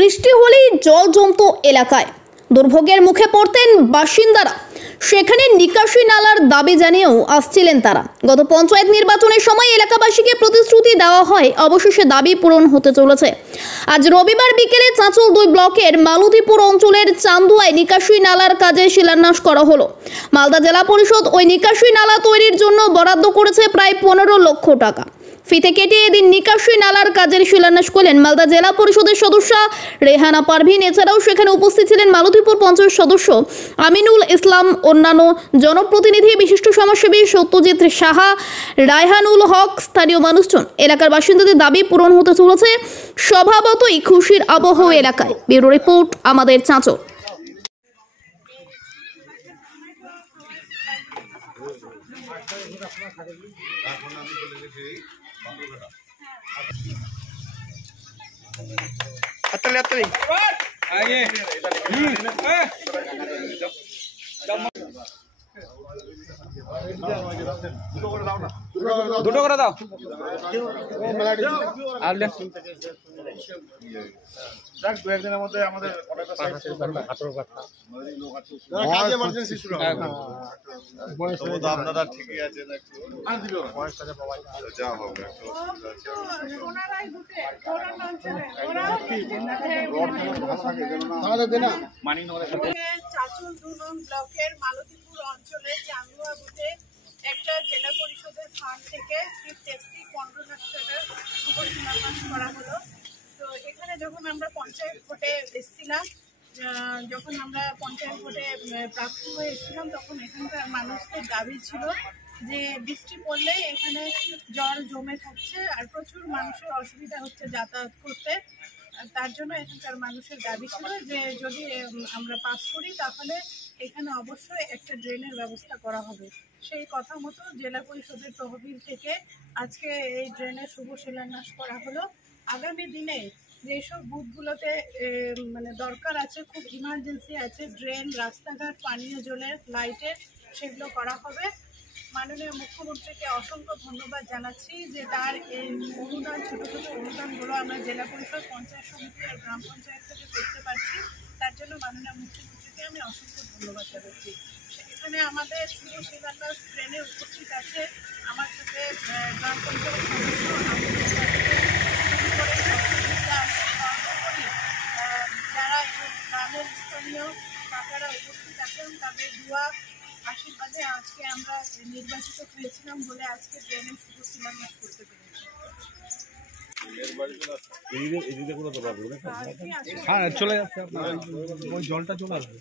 বৃষ্টি হলেই জল জমতো এলাকায়, দুর্ভোগের মুখে পড়তেন বাসিন্দারা। সেখানে নিকাশি নালার দাবি জানিয়েও আসছিলেন তারা। গত পঞ্চায়েত নির্বাচনের সময় এলাকাবাসীকে প্রতিশ্রুতি দেওয়া হয়, অবশেষে দাবি পূরণ হতে চলেছে। আজ রবিবার বিকেলে চাঁচল 2 ব্লকের মালতীপুর অঞ্চলের চান্দুয়ায় নিকাশি নালার কাজে শিলান্যাস করা হলো। মালদা জেলা পরিষদ ওই নিকাশি নালা তৈরির জন্য বরাদ্দ করেছে প্রায় 15 লক্ষ টাকা। ফিতে কেটে এদিন নিকাশি নালার কাজের শিলান্যাস করলেন মালদা জেলা পরিষদের সদস্য রেহানা পারভিন। এছাড়াও সেখানে উপস্থিত ছিলেন মালতীপুর পঞ্চায়েত সদস্য আমিনুল ইসলাম, অন্যান্য জনপ্রতিনিধি, বিশিষ্ট সমাজসেবী সত্যজিৎ সাহা, রায়হানুল হক, স্থানীয় মানুষজন। এলাকার বাসিন্দাদের দাবি পূরণ হতে চলেছে, স্বভাবতই খুশির আবহ এলাকায়। ব্যুরো রিপোর্ট, আমাদের চাঁচল। দুটো করে দাও। দু একদিনের মধ্যে আমাদের আপনারা ঠিকই আছেন, যা হবে চাঁচল 2 নং ব্লকের মালতীপুর অঞ্চলে চান্দুয়া বুথে একটা জেলা পরিষদের ফান্ড থেকে 15 লাখ টাকার উপর শিলান্যাস করা হলো। তো এখানে যখন আমরা পঞ্চায়েত ভোটে এসেছিলাম, যখন আমরা পঞ্চায়েত ভোটে প্রার্থী হয়ে এসেছিলাম, তখন এখানকার মানুষদের দাবি ছিল যে বৃষ্টি পড়লে এখানে জল জমে থাকছে আর প্রচুর মানুষের অসুবিধা হচ্ছে যাতায়াত করতে। তার জন্য এখানকার মানুষের দাবি ছিল যে যদি আমরা পাস করি তাহলে এখানে অবশ্যই একটা ড্রেনের ব্যবস্থা করা হবে। সেই কথা মতো জেলা পরিষদের তহবিল থেকে আজকে এই ড্রেনের শুভ শিলান্যাস করা হলো। আগামী দিনে যেসব বুথগুলোতে মানে দরকার আছে, খুব ইমার্জেন্সি আছে, ড্রেন, রাস্তাঘাট, পানীয় জলের, লাইটের, সেগুলো করা হবে। মাননীয় মুখ্যমন্ত্রীকে অসংখ্য ধন্যবাদ জানাচ্ছি যে তার এই অনুদান, ছোটো ছোটো অনুদানগুলো আমরা জেলা পরিষদ, পঞ্চায়েত সমিতি আর গ্রাম পঞ্চায়েত থেকে করতে পারছি। তার জন্য মাননীয় মুখ্যমন্ত্রীকে আমি অসংখ্য ধন্যবাদ জানাচ্ছি। এখানে আমাদের শুভ শিলান্যাস ট্রেনে উপস্থিত আছে আমার সাথে গ্রাম পঞ্চায়েত সর্বোপরি যারা গ্রামের স্থানীয় কাকারা উপস্থিত আছেন, তাদের দুয়া আশীর্বাদে আজকে আমরা নির্বাচিত হয়েছিলাম বলে আজকে ট্রেনের শুভ শিলান্যাস করতে পেরেছি। হ্যাঁ, চলে যাচ্ছে, আপনার ওই জলটা চলে আসবে।